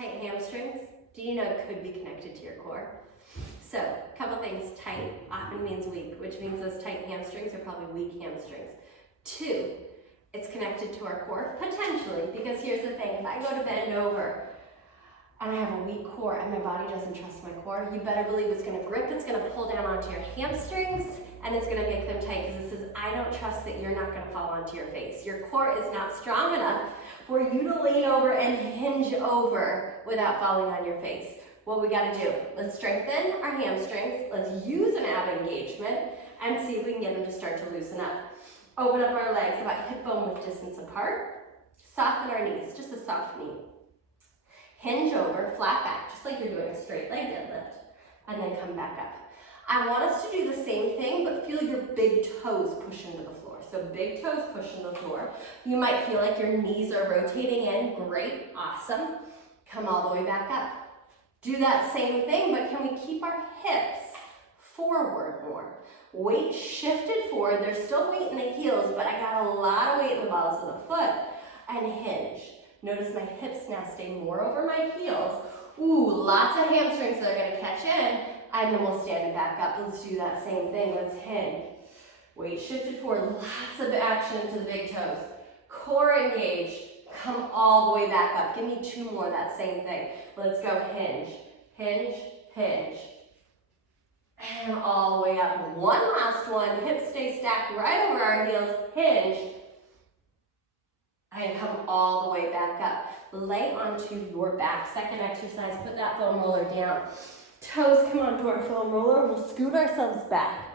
Tight hamstrings, do you know it could be connected to your core? So, a couple things. Tight often means weak, which means those tight hamstrings are probably weak hamstrings. 2, it's connected to our core, potentially, because here's the thing, if I go to bend over and I have a weak core and my body doesn't trust my core, you better believe it's gonna grip, it's gonna pull down onto your hamstrings, and it's gonna make them tight, because it says, I don't trust that you're not gonna fall onto your face. Your core is not strong enough for you to lean over and hinge over without falling on your face. What we gotta do, let's strengthen our hamstrings, let's use an ab engagement, and see if we can get them to start to loosen up. Open up our legs about hip bone width distance apart. Soften our knees, just a soft knee. Hinge over, flat back, just like you're doing a straight leg deadlift, and then come back up. I want us to do the same thing, but feel your big toes push into the floor. So big toes push into the floor. You might feel like your knees are rotating in. Great, awesome. Come all the way back up. Do that same thing, but can we keep our hips forward more? Weight shifted forward. There's still weight in the heels, but I got a lot of weight in the balls of the foot. And hinge. Notice my hips now stay more over my heels. Ooh, lots of hamstrings that are gonna catch in, and then we'll stand it back up. Let's do that same thing. Let's hinge. Weight shifted forward, lots of action to the big toes. Core engaged, come all the way back up. Give me 2 more, that same thing. Let's go hinge, hinge, hinge. And all the way up. One last one, hips stay stacked right over our heels, hinge. And come all the way back up. Lay onto your back. Second exercise, put that foam roller down. Toes come onto our foam roller. We'll scoot ourselves back.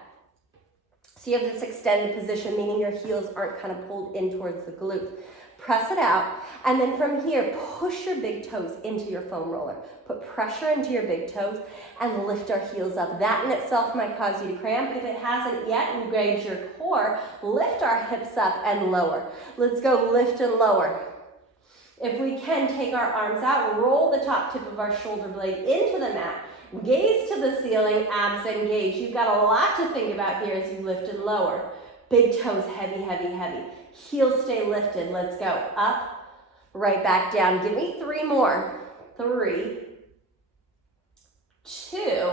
So you have this extended position, meaning your heels aren't kind of pulled in towards the glutes. Press it out, and then from here, push your big toes into your foam roller. Put pressure into your big toes and lift our heels up. That in itself might cause you to cramp. If it hasn't yet, engage your core. Lift our hips up and lower. Let's go lift and lower. If we can, take our arms out, roll the top tip of our shoulder blade into the mat. Gaze to the ceiling, abs engage. You've got a lot to think about here as you lift and lower. Big toes heavy, heavy, heavy. Heels stay lifted. Let's go up, right back down. Give me 3 more. 3, 2,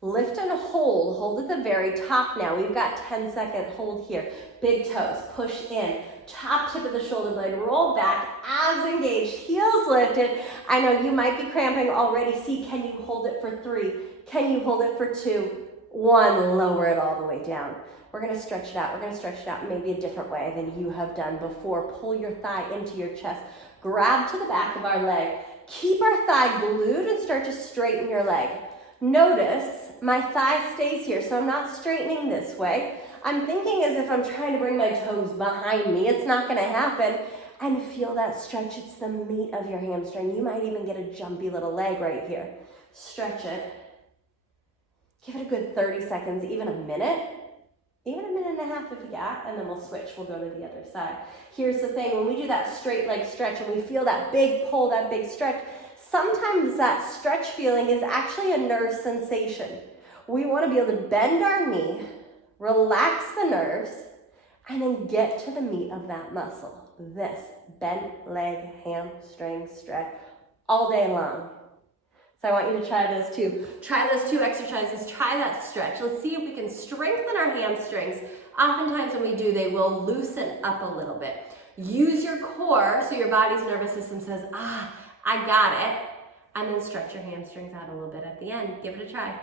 lift and hold. Hold at the very top now. We've got 10-second hold here. Big toes, push in. Top tip of the shoulder blade, roll back, abs engaged, heels lifted. I know you might be cramping already. See, can you hold it for 3? Can you hold it for 2? 1, lower it all the way down. We're gonna stretch it out. We're gonna stretch it out maybe a different way than you have done before. Pull your thigh into your chest. Grab to the back of our leg. Keep our thigh glued and start to straighten your leg. Notice my thigh stays here, so I'm not straightening this way. I'm thinking as if I'm trying to bring my toes behind me. It's not gonna happen. And feel that stretch. It's the meat of your hamstring. You might even get a jumpy little leg right here. Stretch it. Give it a good 30 seconds, even a minute. Even a minute and a half if you got, and then we'll switch. We'll go to the other side. Here's the thing, when we do that straight leg stretch and we feel that big pull, that big stretch, sometimes that stretch feeling is actually a nerve sensation. We want to be able to bend our knee, relax the nerves, and then get to the meat of that muscle. This bent leg, hamstring stretch all day long. So I want you to try those 2. Try those 2 exercises. Try that stretch. Let's see if we can strengthen our hamstrings. Oftentimes when we do, they will loosen up a little bit. Use your core so your body's nervous system says, I got it. And then stretch your hamstrings out a little bit at the end. Give it a try.